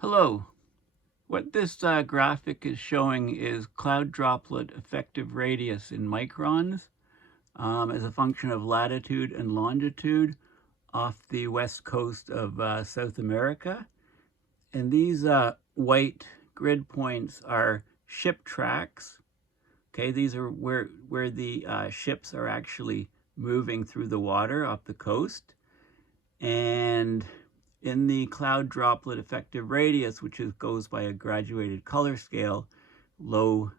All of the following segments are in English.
Hello. What this graphic is showing is cloud droplet effective radius in microns as a function of latitude and longitude off the west coast of South America. And these white grid points are ship tracks. Okay, these are where the ships are actually moving through the water off the coast. And in the cloud droplet effective radius, which goes by a graduated color scale, low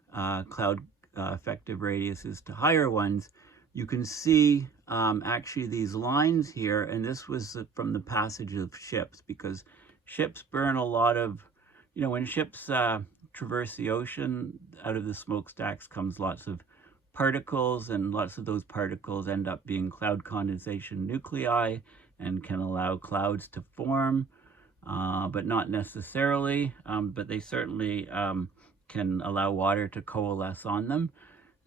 cloud effective radiuses to higher ones, you can see actually these lines here, and this was from the passage of ships, because ships burn a lot of, when ships traverse the ocean, out of the smokestacks comes lots of particles, and lots of those particles end up being cloud condensation nuclei and can allow clouds to form, but not necessarily, but they certainly can allow water to coalesce on them.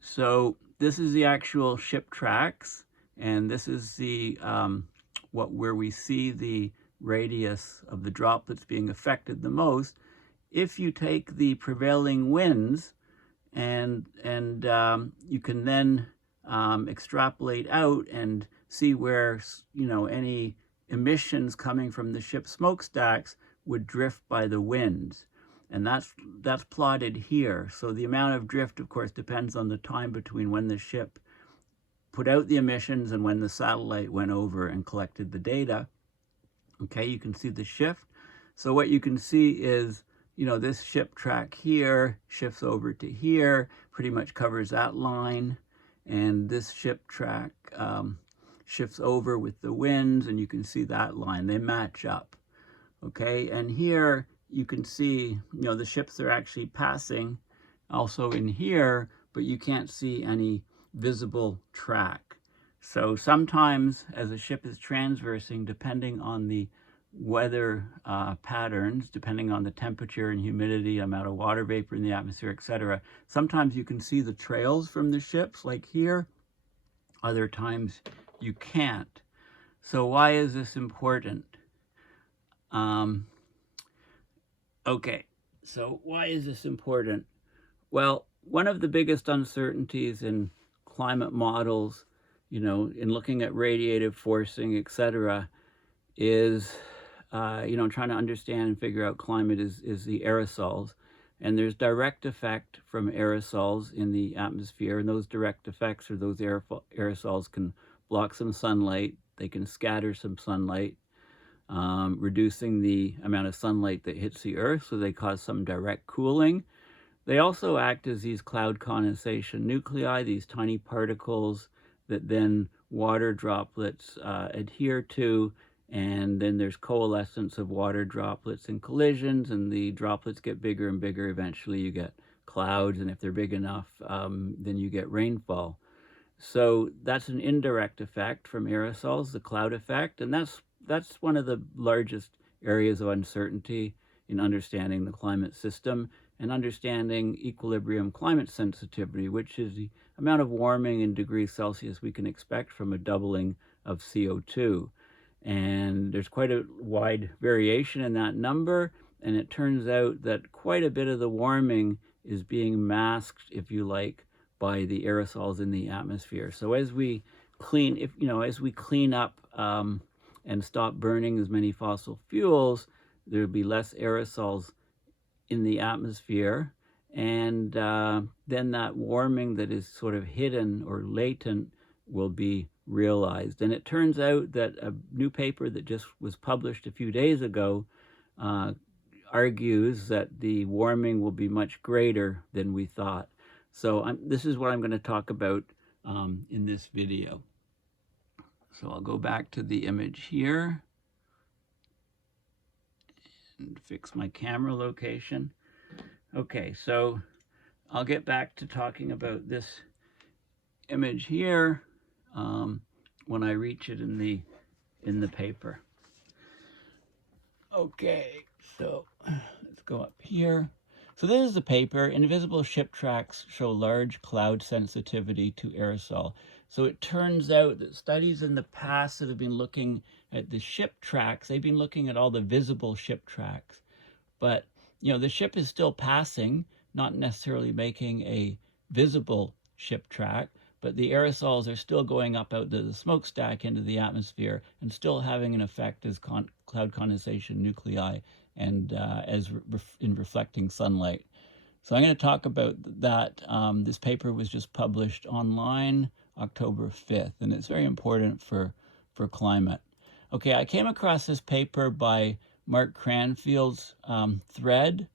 So this is the actual ship tracks, and this is the where we see the radius of the droplets being affected the most. If you take the prevailing winds and you can then extrapolate out and see where any emissions coming from the ship's smokestacks would drift by the winds, and that's plotted here. So the amount of drift, of course, depends on the time between when the ship put out the emissions and when the satellite went over and collected the data. Okay, you can see the shift. So what you can see is, this ship track here shifts over to here, pretty much covers that line, and this ship track shifts over with the winds, and you can see that line. They match up. Okay, and here you can see, the ships are actually passing also in here, but you can't see any visible track. So sometimes as a ship is transversing, depending on the weather patterns, depending on the temperature and humidity, amount of water vapor in the atmosphere, etc., sometimes you can see the trails from the ships, like here. Other times you can't. So why is this important? Okay, so why is this important? Well, one of the biggest uncertainties in climate models, in looking at radiative forcing, etc., is, trying to understand and figure out climate is the aerosols. And there's direct effect from aerosols in the atmosphere, and those direct effects, or those aerosols, can block some sunlight, they can scatter some sunlight, reducing the amount of sunlight that hits the earth, so they cause some direct cooling. They also act as these cloud condensation nuclei, these tiny particles that then water droplets adhere to, and then there's coalescence of water droplets and collisions, and the droplets get bigger and bigger. Eventually you get clouds, and if they're big enough, then you get rainfall. So that's an indirect effect from aerosols, the cloud effect, and that's one of the largest areas of uncertainty in understanding the climate system and understanding equilibrium climate sensitivity, which is the amount of warming in degrees Celsius we can expect from a doubling of CO2. And there's quite a wide variation in that number, and it turns out that quite a bit of the warming is being masked, if you like, by the aerosols in the atmosphere. So as we clean up and stop burning as many fossil fuels, there'll be less aerosols in the atmosphere, and then that warming that is sort of hidden or latent will be realized. And it turns out that a new paper that just was published a few days ago argues that the warming will be much greater than we thought. So this is what I'm going to talk about in this video. So I'll go back to the image here and fix my camera location. Okay, so I'll get back to talking about this image here when I reach it in the paper. Okay, so let's go up here. So this is the paper. Invisible ship tracks show large cloud sensitivity to aerosol. So it turns out that studies in the past that have been looking at the ship tracks, they've been looking at all the visible ship tracks. but the ship is still passing, not necessarily making a visible ship track, but the aerosols are still going up out to the smokestack into the atmosphere and still having an effect as cloud condensation nuclei and in reflecting sunlight. So I'm going to talk about that. This paper was just published online October 5th, and it's very important for climate. Okay, I came across this paper by Mark Cranfield's thread.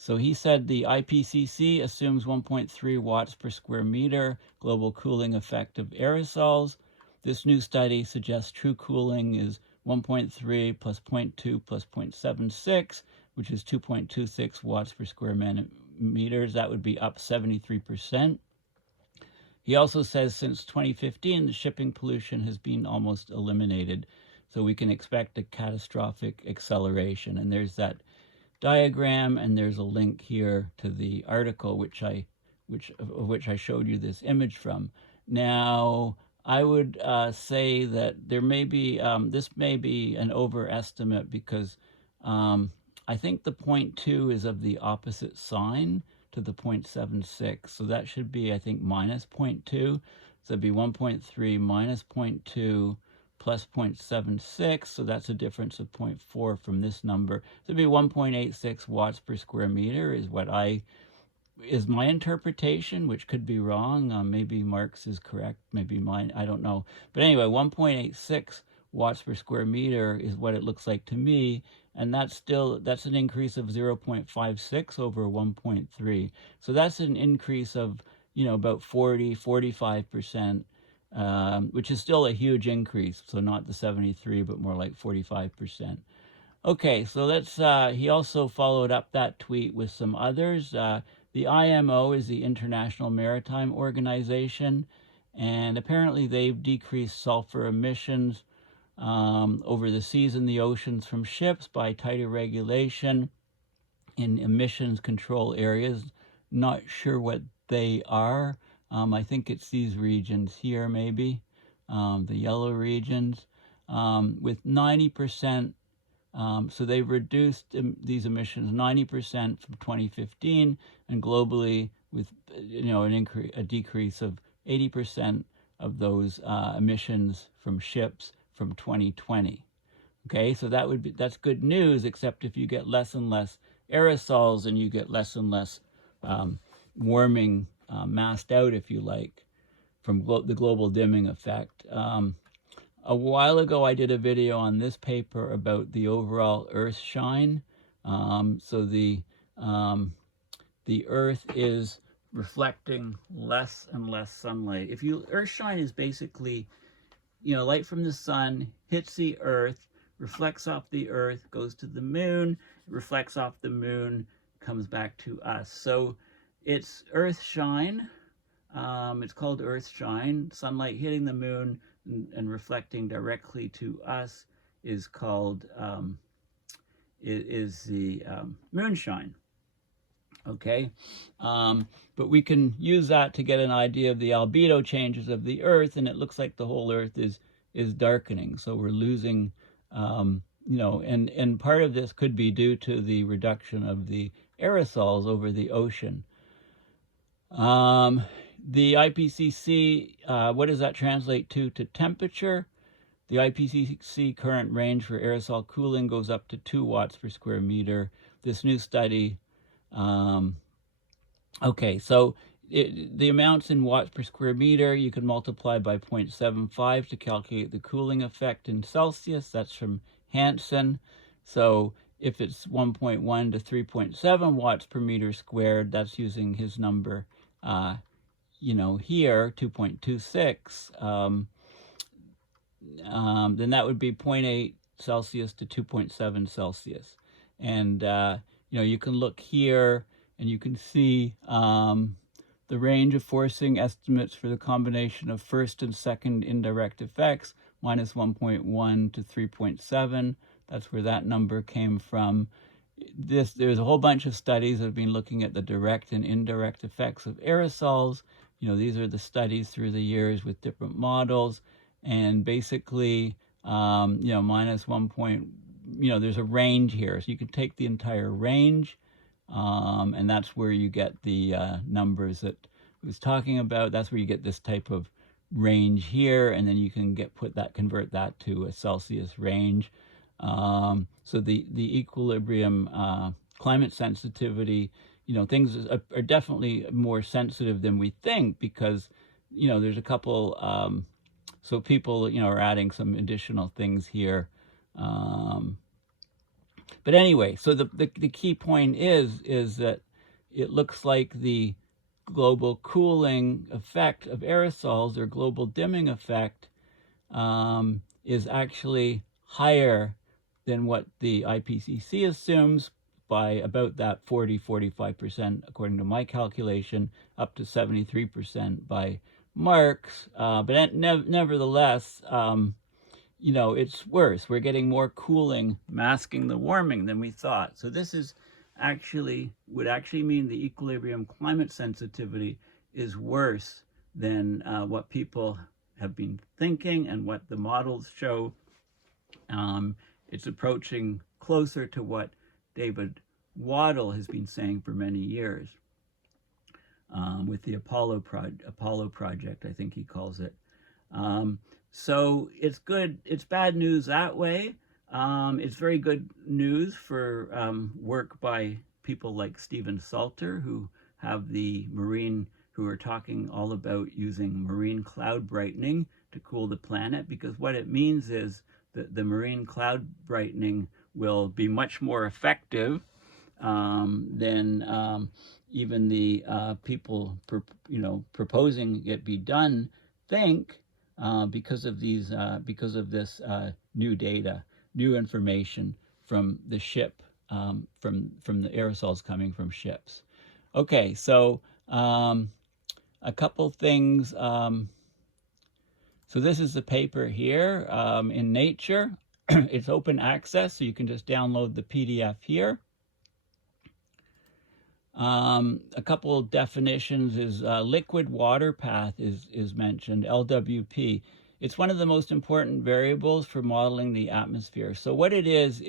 So he said the IPCC assumes 1.3 watts per square meter global cooling effect of aerosols. This new study suggests true cooling is 1.3 plus 0.2 plus 0.76, which is 2.26 watts per square meters. That would be up 73%. He also says since 2015, the shipping pollution has been almost eliminated, so we can expect a catastrophic acceleration. And there's that diagram, and there's a link here to the article which I showed you this image from. Now, I would say that there may be this may be an overestimate because I think the 0.2 is of the opposite sign to the 0.76, so that should be, I think, minus 0.2. So it'd be 1.3 minus 0.2 plus 0.76, so that's a difference of 0.4 from this number. So it'd be 1.86 watts per square meter is my interpretation, which could be wrong. Maybe Mark's is correct, maybe mine, I don't know. But anyway, 1.86 watts per square meter is what it looks like to me, and that's an increase of 0.56 over 1.3. So that's an increase of about 45%, which is still a huge increase. So not the 73, but more like 45%. Okay, so let's. He also followed up that tweet with some others. The IMO is the International Maritime Organization, and apparently they've decreased sulfur emissions over the seas and the oceans from ships by tighter regulation in emissions control areas. Not sure what they are. I think it's these regions here, maybe, the yellow regions, with 90%. So they've reduced these emissions 90% from 2015, and globally with a decrease of 80% of those emissions from ships from 2020. Okay, so that's good news, except if you get less and less aerosols and you get less and less warming masked out, if you like, from the global dimming effect. A while ago, I did a video on this paper about the overall Earth shine. So the Earth is reflecting less and less sunlight. Earth shine is basically, light from the sun hits the Earth, reflects off the Earth, goes to the moon, reflects off the moon, comes back to us. So it's Earth shine. It's called Earth shine. Sunlight hitting the moon and reflecting directly to us is called the moonshine. Okay, but we can use that to get an idea of the albedo changes of the Earth, and it looks like the whole Earth is darkening. So we're losing, and part of this could be due to the reduction of the aerosols over the ocean. The IPCC, what does that translate to temperature? The IPCC current range for aerosol cooling goes up to 2 watts per square meter. This new study, okay, so the amounts in watts per square meter, you can multiply by 0.75 to calculate the cooling effect in Celsius. That's from Hansen. So if it's 1.1 to 3.7 watts per meter squared, that's using his number here, 2.26, then that would be 0.8 Celsius to 2.7 Celsius. And, you can look here and you can see the range of forcing estimates for the combination of first and second indirect effects, minus 1.1 to 3.7. That's where that number came from. There's a whole bunch of studies that have been looking at the direct and indirect effects of aerosols. These are the studies through the years with different models, and basically, minus 1.1 there's a range here. So you can take the entire range, and that's where you get the numbers that I was talking about. That's where you get this type of range here, and then you can convert that to a Celsius range. So the equilibrium climate sensitivity, things are definitely more sensitive than we think, because there's a couple so people are adding some additional things here. But anyway, so the key point is that it looks like the global cooling effect of aerosols, or global dimming effect, is actually higher than what the IPCC assumes, by about that 40-45%, according to my calculation, up to 73% by Mark's. But nevertheless, it's worse. We're getting more cooling masking the warming than we thought. So this would actually mean the equilibrium climate sensitivity is worse than what people have been thinking and what the models show. It's approaching closer to what David Waddell has been saying for many years, with the Apollo project, I think he calls it. So it's good. It's bad news that way. It's very good news for work by people like Stephen Salter, who are talking all about using marine cloud brightening to cool the planet, because what it means is that the marine cloud brightening will be much more effective than even the people proposing it be done think, because of this new data, new information from the ship, from the aerosols coming from ships. Okay, so a couple things. So this is the paper here in Nature. It's open access, so you can just download the PDF here. A couple of definitions is liquid water path is mentioned, LWP. It's one of the most important variables for modeling the atmosphere. So what it is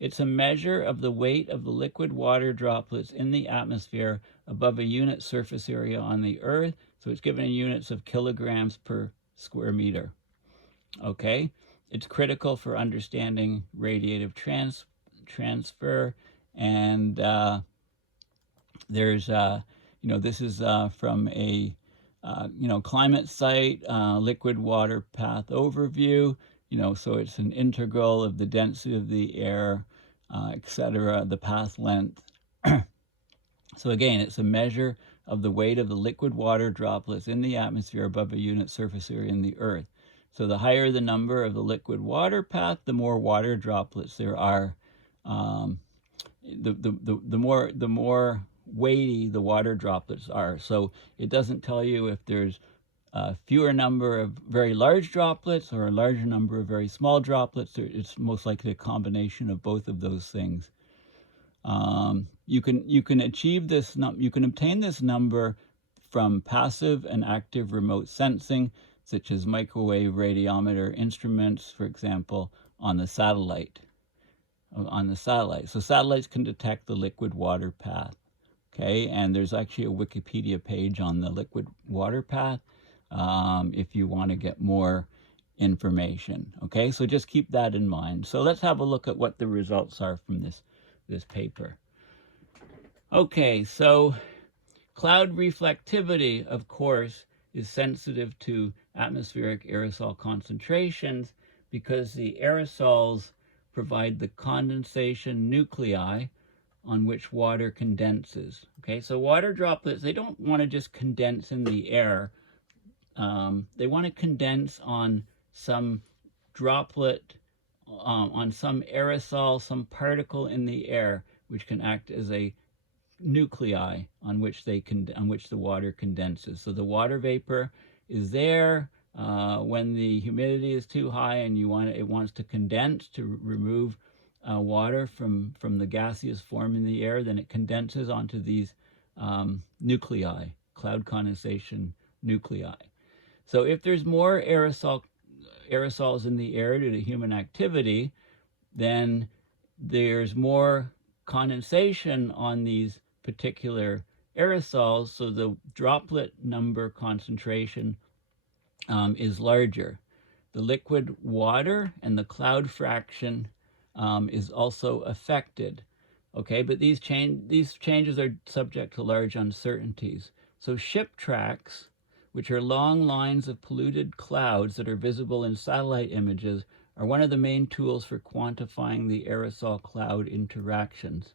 it's a measure of the weight of the liquid water droplets in the atmosphere above a unit surface area on the Earth. So it's given in units of kilograms per square meter. Okay, it's critical for understanding radiative transfer, and there's this is from a climate site, liquid water path overview. So it's an integral of the density of the air, etc., the path length. So again, it's a measure of the weight of the liquid water droplets in the atmosphere above a unit surface area in the Earth. So the higher the number of the liquid water path, the more water droplets there are. The more weighty the water droplets are. So it doesn't tell you if there's a fewer number of very large droplets or a larger number of very small droplets. It's most likely a combination of both of those things. You can achieve this. You can obtain this number from passive and active remote sensing, such as microwave radiometer instruments, for example, on the satellite. So satellites can detect the liquid water path. Okay, and there's actually a Wikipedia page on the liquid water path if you want to get more information. Okay, so just keep that in mind. So let's have a look at what the results are from this paper. Okay, so cloud reflectivity, of course, is sensitive to atmospheric aerosol concentrations, because the aerosols provide the condensation nuclei on which water condenses. Okay, so water droplets, they don't want to just condense in the air. They want to condense on some droplet, on some aerosol, some particle in the air, which can act as a nuclei on which the water condenses. So the water vapor is there when the humidity is too high and it wants to condense to remove water from the gaseous form in the air. Then it condenses onto these nuclei, cloud condensation nuclei. So if there's more aerosols in the air due to human activity, then there's more condensation on these particular aerosols, so the droplet number concentration is larger. The liquid water and the cloud fraction is also affected. Okay, but these changes are subject to large uncertainties. So ship tracks, which are long lines of polluted clouds that are visible in satellite images, are one of the main tools for quantifying the aerosol cloud interactions.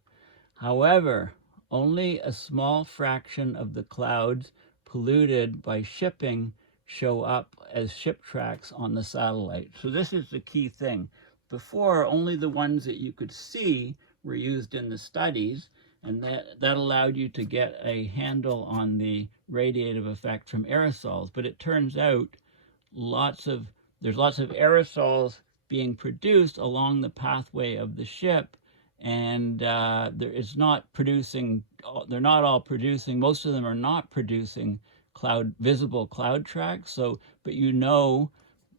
However, only a small fraction of the clouds polluted by shipping show up as ship tracks on the satellite. So this is the key thing. Before, only the ones that you could see were used in the studies, and that allowed you to get a handle on the radiative effect from aerosols. But it turns out there's lots of aerosols being produced along the pathway of the ship, and they're not all producing, most of them are not producing visible cloud tracks. So, but you know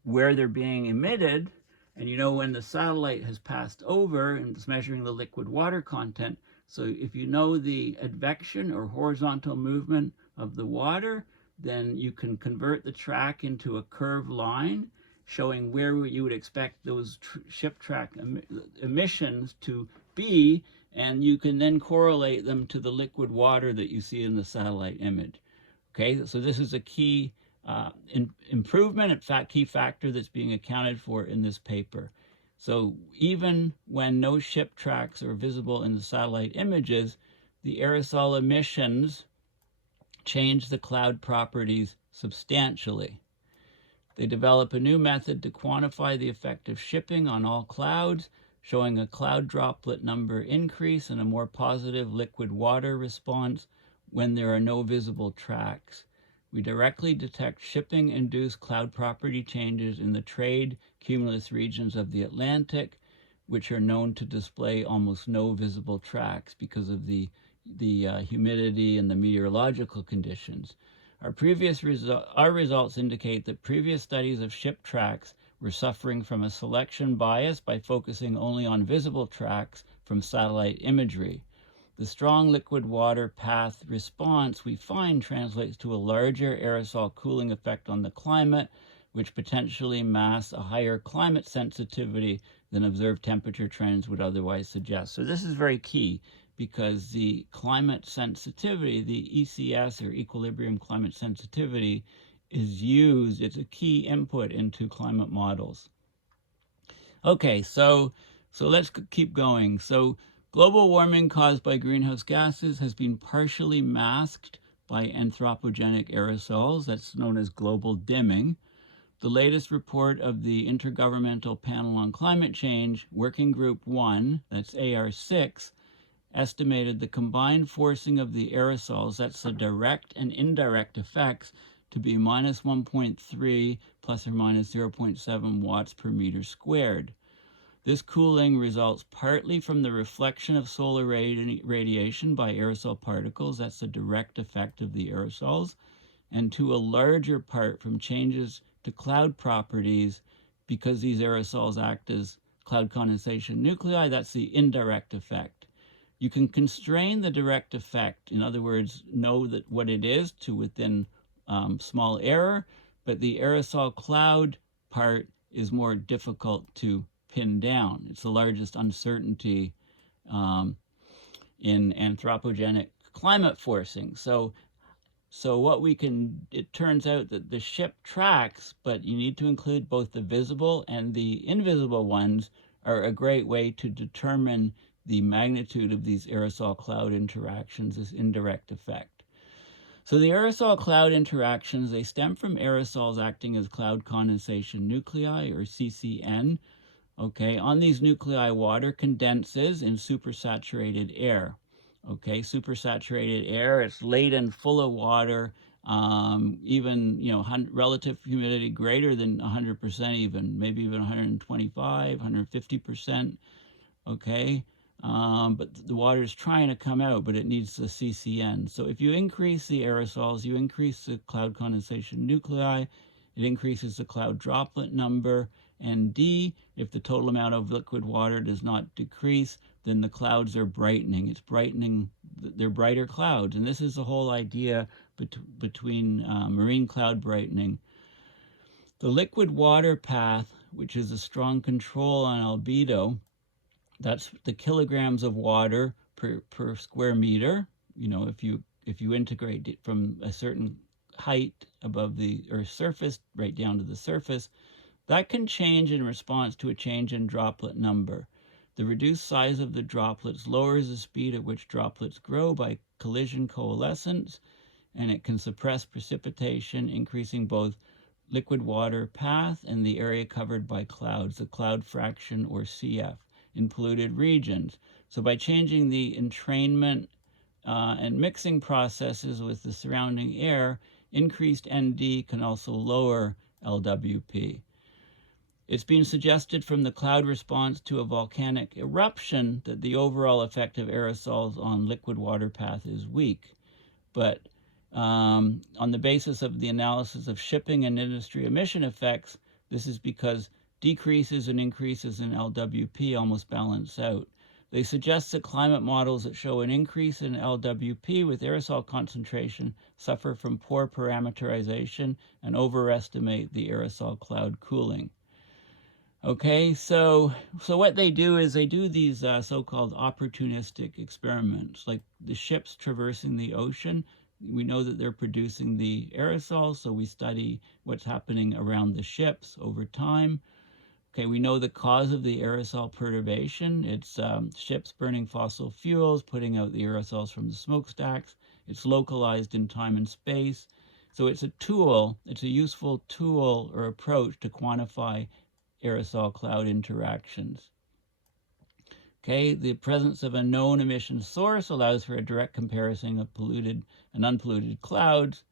where they're being emitted, and you know when the satellite has passed over and it's measuring the liquid water content. So if you know the advection or horizontal movement of the water, then you can convert the track into a curved line showing where you would expect those ship track emissions to be, and you can then correlate them to the liquid water that you see in the satellite image. Okay, so this is a key improvement, in fact, key factor that's being accounted for in this paper. So even when no ship tracks are visible in the satellite images, the aerosol emissions change the cloud properties substantially. They develop a new method to quantify the effect of shipping on all clouds, showing a cloud droplet number increase and a more positive liquid water response when there are no visible tracks. We directly detect shipping-induced cloud property changes in the trade cumulus regions of the Atlantic, which are known to display almost no visible tracks because of the humidity and the meteorological conditions. Our results indicate that previous studies of ship tracks were suffering from a selection bias by focusing only on visible tracks from satellite imagery. The strong liquid water path response we find translates to a larger aerosol cooling effect on the climate, which potentially masks a higher climate sensitivity than observed temperature trends would otherwise suggest. So this is very key, because the climate sensitivity, the ECS or equilibrium climate sensitivity, is used, it's a key input into climate models. Okay, so let's keep going. So global warming caused by greenhouse gases has been partially masked by anthropogenic aerosols. That's known as global dimming. The latest report of the Intergovernmental Panel on Climate Change, Working Group 1, that's AR6, estimated the combined forcing of the aerosols, that's the direct and indirect effects, to be minus 1.3 plus or minus 0.7 watts per meter squared. This cooling results partly from the reflection of solar radiation by aerosol particles, that's the direct effect of the aerosols, and to a larger part from changes to cloud properties, because these aerosols act as cloud condensation nuclei, that's the indirect effect. You can constrain the direct effect, in other words, know that what it is to within small error, but the aerosol cloud part is more difficult to pin down. It's the largest uncertainty in anthropogenic climate forcing. So what it turns out that the ship tracks, but you need to include both the visible and the invisible ones, are a great way to determine the magnitude of these aerosol cloud interactions, this indirect effect. So the aerosol cloud interactions, they stem from aerosols acting as cloud condensation nuclei, or CCN. Okay, on these nuclei, water condenses in supersaturated air. Okay, supersaturated air, it's laden full of water, even, relative humidity greater than 100% even, maybe even 125, 150%, okay? But the water is trying to come out, but it needs the CCN. So if you increase the aerosols, you increase the cloud condensation nuclei, it increases the cloud droplet number, ND. If the total amount of liquid water does not decrease, then the clouds are brightening. It's brightening, they're brighter clouds. And this is the whole idea between marine cloud brightening. The liquid water path, which is a strong control on albedo, that's the kilograms of water per square meter. You know, if you integrate it from a certain height above the Earth's surface right down to the surface, that can change in response to a change in droplet number. The reduced size of the droplets lowers the speed at which droplets grow by collision coalescence, and it can suppress precipitation, increasing both liquid water path and the area covered by clouds, the cloud fraction, or CF, in polluted regions. So by changing the entrainment and mixing processes with the surrounding air, increased ND can also lower LWP. It's been suggested from the cloud response to a volcanic eruption that the overall effect of aerosols on liquid water path is weak. But on the basis of the analysis of shipping and industry emission effects, this is because decreases and increases in LWP almost balance out. They suggest that climate models that show an increase in LWP with aerosol concentration suffer from poor parameterization and overestimate the aerosol cloud cooling. Okay, so what they do is they do these so-called opportunistic experiments, like the ships traversing the ocean. We know that they're producing the aerosols, so we study what's happening around the ships over time. Okay, we know the cause of the aerosol perturbation. It's ships burning fossil fuels, putting out the aerosols from the smokestacks. It's localized in time and space. So it's a tool, it's a useful tool or approach to quantify aerosol cloud interactions. Okay, the presence of a known emission source allows for a direct comparison of polluted and unpolluted clouds.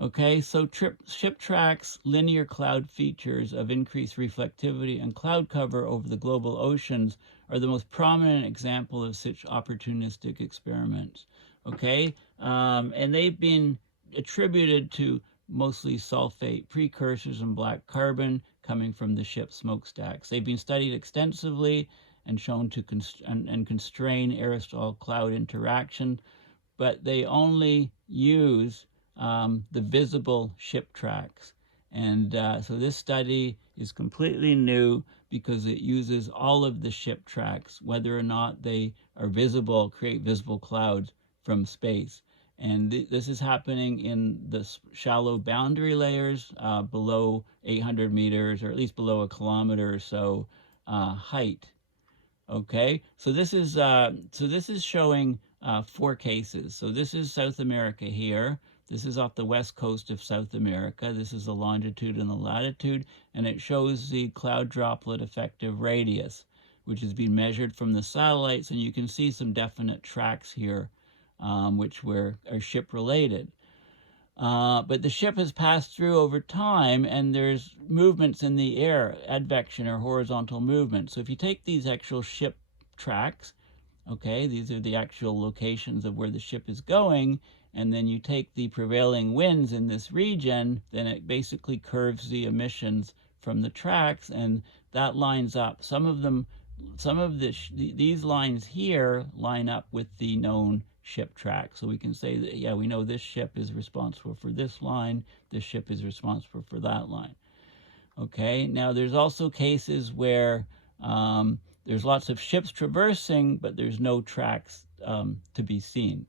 Okay, so ship tracks linear cloud features of increased reflectivity and cloud cover over the global oceans are the most prominent example of such opportunistic experiments. Okay, and they've been attributed to mostly sulfate precursors and black carbon coming from the ship smokestacks. They've been studied extensively and shown to constrain aerosol cloud interaction, but they only use the visible ship tracks. And so this study is completely new because it uses all of the ship tracks, whether or not they are visible, create visible clouds from space. And this is happening in the shallow boundary layers below 800 meters, or at least below a kilometer or so height. Okay, so this is showing 4 cases. So this is South America here. This is off the west coast of South America. This is the longitude and the latitude, and it shows the cloud droplet effective radius, which has been measured from the satellites, and you can see some definite tracks here, which are ship related. But the ship has passed through over time, and there's movements in the air, advection or horizontal movement. So if you take these actual ship tracks, okay, these are the actual locations of where the ship is going, and then you take the prevailing winds in this region, then it basically curves the emissions from the tracks, and that lines up. These lines here line up with the known ship track. So we can say that, yeah, we know this ship is responsible for this line, this ship is responsible for that line. Okay, now there's also cases where there's lots of ships traversing, but there's no tracks to be seen.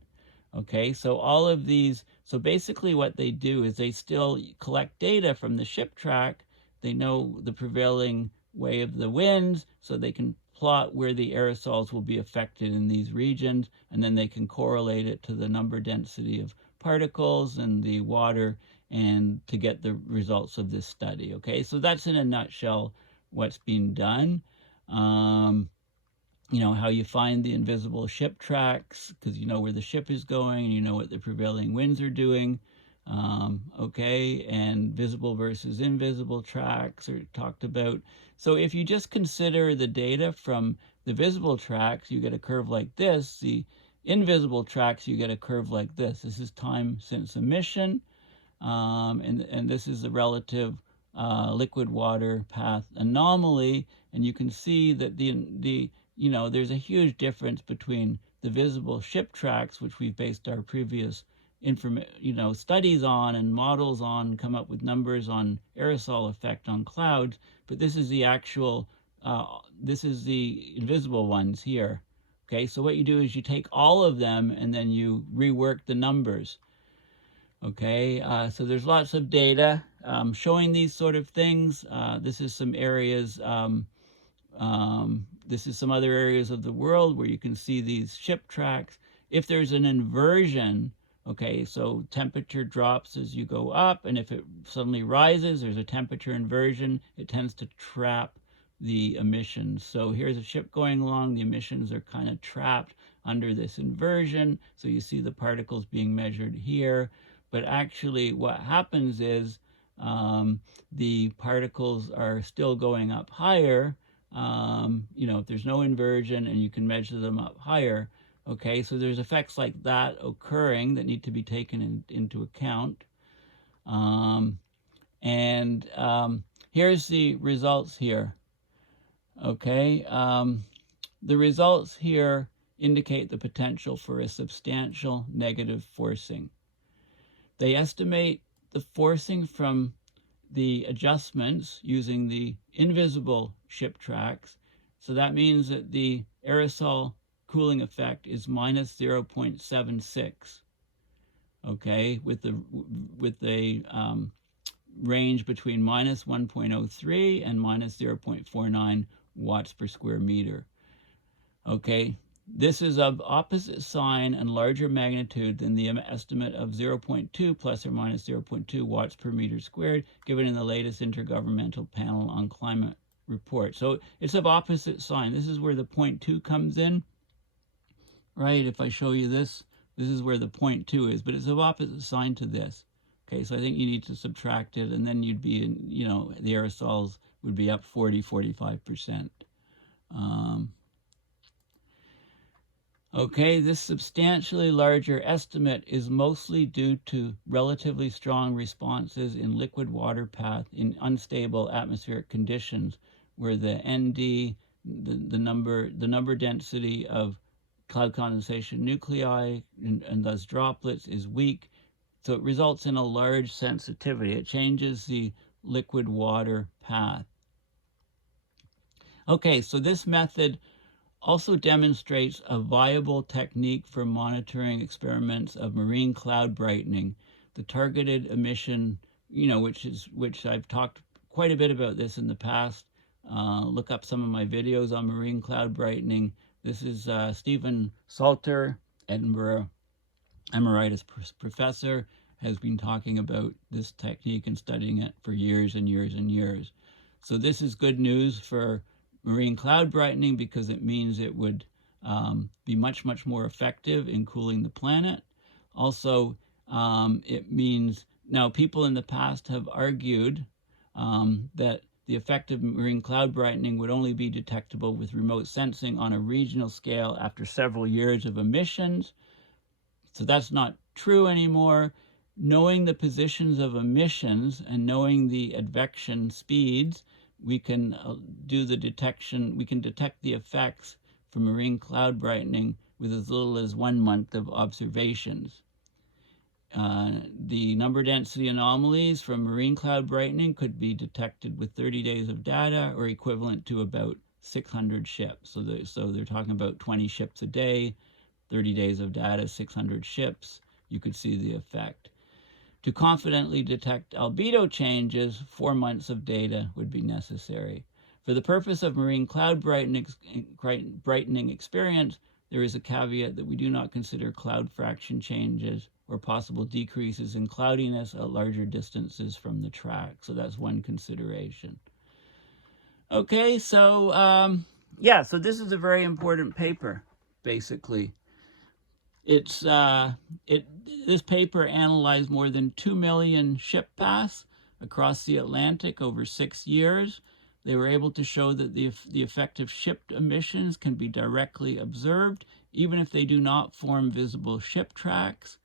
Okay, so all of these, so basically what they do is they still collect data from the ship track. They know the prevailing way of the winds, so they can plot where the aerosols will be affected in these regions, and then they can correlate it to the number density of particles and the water, and to get the results of this study. Okay, so that's in a nutshell what's being done. You know, how you find the invisible ship tracks, because you know where the ship is going and you know what the prevailing winds are doing. Okay, and visible versus invisible tracks are talked about. So if you just consider the data from the visible tracks, you get a curve like this. The invisible tracks, you get a curve like this. This is time since emission, and this is the relative liquid water path anomaly, and you can see that there's a huge difference between the visible ship tracks, which we've based our previous studies on and models on, come up with numbers on aerosol effect on clouds, but this is the actual, this is the invisible ones here. Okay, so what you do is you take all of them and then you rework the numbers. Okay, so there's lots of data showing these sort of things. This is some areas, this is some other areas of the world where you can see these ship tracks. If there's an inversion, okay, so temperature drops as you go up, and if it suddenly rises, there's a temperature inversion, it tends to trap the emissions. So here's a ship going along, the emissions are kind of trapped under this inversion, so you see the particles being measured here. But actually what happens is the particles are still going up higher, if there's no inversion, and you can measure them up higher. Okay, so there's effects like that occurring that need to be taken into account. Here's the results here. Okay, the results here indicate the potential for a substantial negative forcing. They estimate the forcing from the adjustments using the invisible ship tracks. So that means that the aerosol cooling effect is minus 0.76. Okay, with the range between minus 1.03 and minus 0.49 watts per square meter. Okay, this is of opposite sign and larger magnitude than the estimate of 0.2 plus or minus 0.2 watts per meter squared given in the latest Intergovernmental Panel on Climate report. So it's of opposite sign. This is where the 0.2 comes in, right? If I show you this, this is where the 0.2 is, but it's of opposite sign to this. Okay, so I think you need to subtract it, and then you'd be in, the aerosols would be up 45%. Okay, this substantially larger estimate is mostly due to relatively strong responses in liquid water path in unstable atmospheric conditions, where the ND, the number density of cloud condensation nuclei and thus droplets is weak. So it results in a large sensitivity. It changes the liquid water path. Okay, so this method also demonstrates a viable technique for monitoring experiments of marine cloud brightening, the targeted emission, which I've talked quite a bit about this in the past. Look up some of my videos on marine cloud brightening. This is Stephen Salter, Edinburgh Emeritus Professor, has been talking about this technique and studying it for years and years and years. So this is good news for marine cloud brightening because it means it would be much, much more effective in cooling the planet. Also, it means, now people in the past have argued that the effect of marine cloud brightening would only be detectable with remote sensing on a regional scale after several years of emissions. So that's not true anymore. Knowing the positions of emissions and knowing the advection speeds, we can do the detection, we can detect the effects from marine cloud brightening with as little as 1 month of observations. The number density anomalies from marine cloud brightening could be detected with 30 days of data, or equivalent to about 600 ships. So they're talking about 20 ships a day, 30 days of data, 600 ships. You could see the effect. To confidently detect albedo changes, 4 months of data would be necessary. For the purpose of marine cloud brightening experience, there is a caveat that we do not consider cloud fraction changes or possible decreases in cloudiness at larger distances from the track. So that's one consideration. Okay, so so this is a very important paper, basically. This paper analyzed more than 2 million ship paths across the Atlantic over 6 years. They were able to show that the effect of ship emissions can be directly observed, even if they do not form visible ship tracks.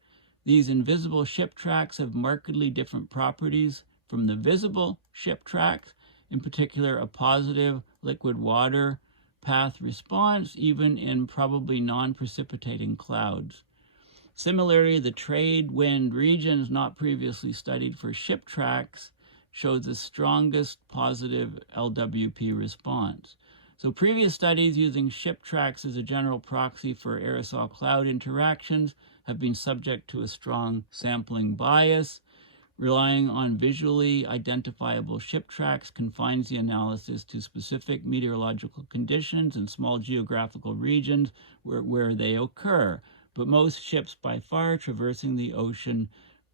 These invisible ship tracks have markedly different properties from the visible ship tracks, in particular a positive liquid water path response, even in probably non-precipitating clouds. Similarly, the trade wind regions not previously studied for ship tracks showed the strongest positive LWP response. So previous studies using ship tracks as a general proxy for aerosol cloud interactions have been subject to a strong sampling bias. Relying on visually identifiable ship tracks confines the analysis to specific meteorological conditions and small geographical regions where they occur. But most ships by far traversing the ocean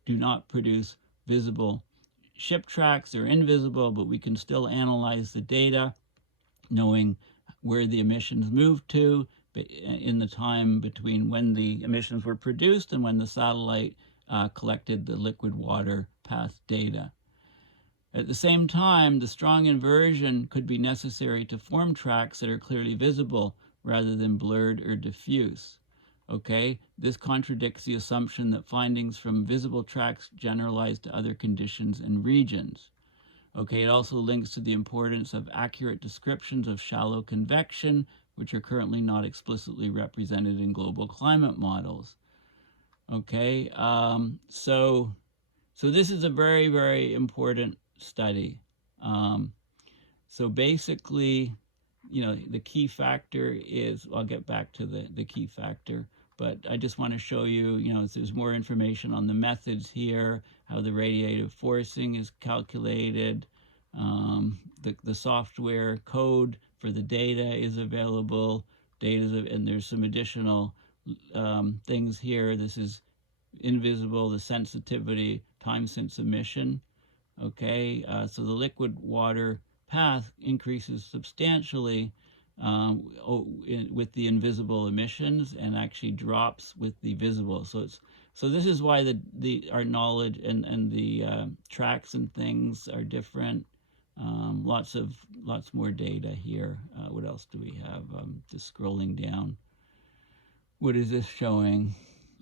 do not produce visible ship tracks. They're invisible, but we can still analyze the data, knowing where the emissions moved to in the time between when the emissions were produced and when the satellite collected the liquid water path data. At the same time, the strong inversion could be necessary to form tracks that are clearly visible rather than blurred or diffuse. Okay, this contradicts the assumption that findings from visible tracks generalize to other conditions and regions. Okay, it also links to the importance of accurate descriptions of shallow convection, which are currently not explicitly represented in global climate models. Okay, so this is a very, very important study. So basically, the key factor is, I'll get back to the key factor, but I just want to show you, there's more information on the methods here, how the radiative forcing is calculated. The software code for the data is available. And there's some additional things here. This is invisible, the sensitivity, time since emission. Okay, so the liquid water path increases substantially with the invisible emissions and actually drops with the visible. So this is why our knowledge and the tracks and things are different. Lots more data here. What else do we have? Just scrolling down. What is this showing?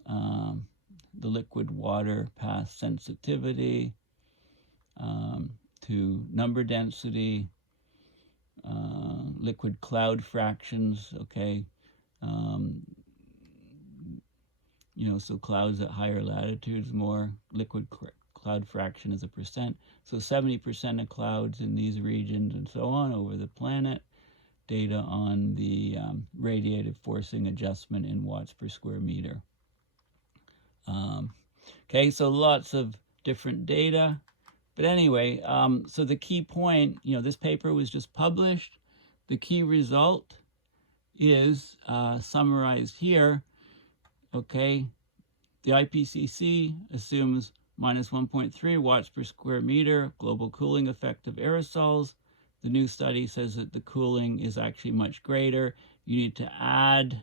The liquid water path sensitivity to number density, liquid cloud fractions, okay. So clouds at higher latitudes, more liquid cloud fraction is a percent. So 70% of clouds in these regions and so on over the planet. Data on the radiative forcing adjustment in watts per square meter. Okay, so lots of different data. But anyway, so the key point, this paper was just published. The key result is summarized here. Okay, the IPCC assumes minus 1.3 watts per square meter global cooling effect of aerosols. The new study says that the cooling is actually much greater. You need to add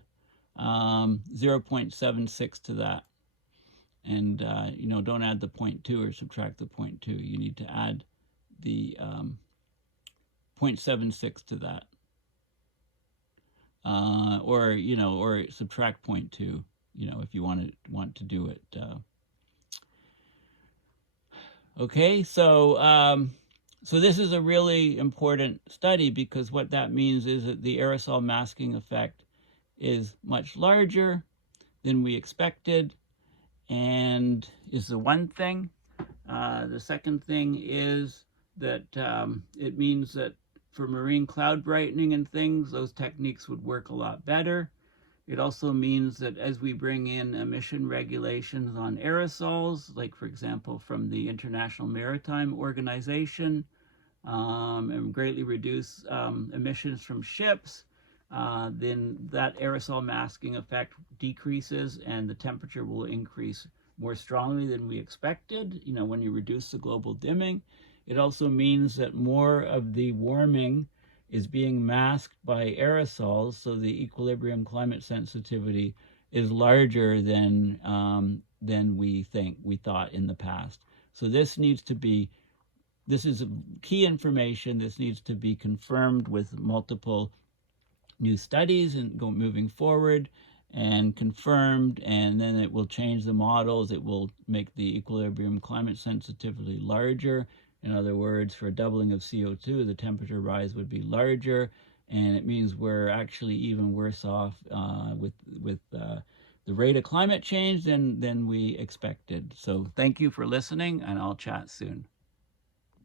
0.76 to that. And, don't add the 0.2 or subtract the 0.2. You need to add the 0.76 to that. Or subtract 0.2, if you want to do it. Okay, so this is a really important study, because what that means is that the aerosol masking effect is much larger than we expected, and is the one thing. The second thing is that it means that for marine cloud brightening and things, those techniques would work a lot better. It also means that as we bring in emission regulations on aerosols, like for example from the International Maritime Organization, and greatly reduce emissions from ships, then that aerosol masking effect decreases and the temperature will increase more strongly than we expected, when you reduce the global dimming. It also means that more of the warming is being masked by aerosols, so the equilibrium climate sensitivity is larger than we thought in the past. So this is key information. This needs to be confirmed with multiple new studies and moving forward, and confirmed, and then it will change the models. It will make the equilibrium climate sensitivity larger, In other words, for a doubling of CO2, the temperature rise would be larger, and it means we're actually even worse off with the rate of climate change than we expected. So thank you for listening, and I'll chat soon.